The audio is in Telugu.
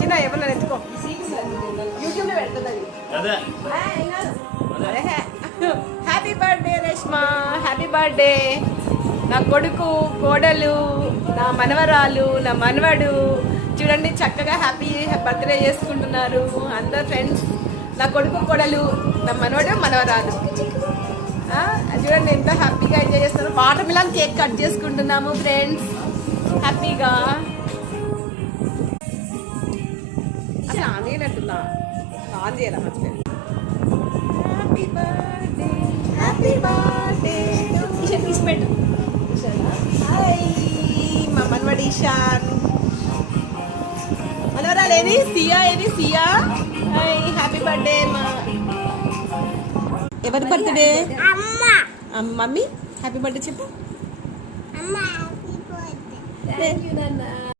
చిన్న ఎవరు ఎత్తుకో యూట్యూబ్లో పెడుతుంది happy birthday Reshma, happy birthday. నా కొడుకు, కోడలు, నా మనవరాలు, నా మనవడు చూడండి చక్కగా హ్యాపీ బర్త్డే చేసుకుంటున్నారు అందరు ఫ్రెండ్స్. నా కొడుకు, కోడలు, నా మనవడు, మనవరాలు చూడండి ఎంత హ్యాపీగా ఎంజాయ్ చేస్తున్నారు. వాటర్ మిలన్ కేక్ కట్ చేసుకుంటున్నాము ఫ్రెండ్స్ హ్యాపీగా. అసలు ఆన్ చేయనట్టున్నా, ఆన్ చేయాలి హ్యాపీ బర్త్డే, హ్యాపీ బర్త్డే తీసి పెట్టు. హాయ్ మా మనవడు ఈశాన్. మనవరాలు ఏది సియా, ఏది సియా. Hi happy birthday. మా ఎవరి బర్త్డే? మమ్మీ హ్యాపీ బర్త్డే చెప్పు.